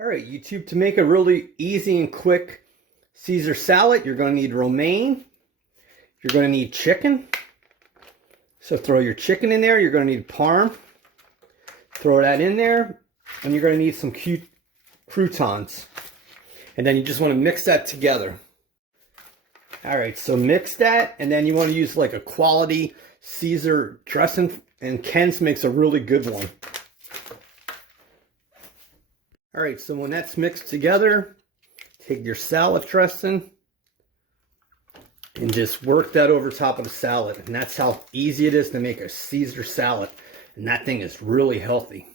All right, YouTube, to make a really easy and quick Caesar salad, you're going to need romaine. You're going to need chicken. So throw your chicken in there. You're going to need parm. Throw that in there. And you're going to need some croutons. And then you just want to mix that together. All right, so mix that. And then you want to use like a quality Caesar dressing. And Ken's makes a really good one. All right, so when that's mixed together, take your salad dressing and just work that over top of the salad. And that's how easy it is to make a Caesar salad. And that thing is really healthy.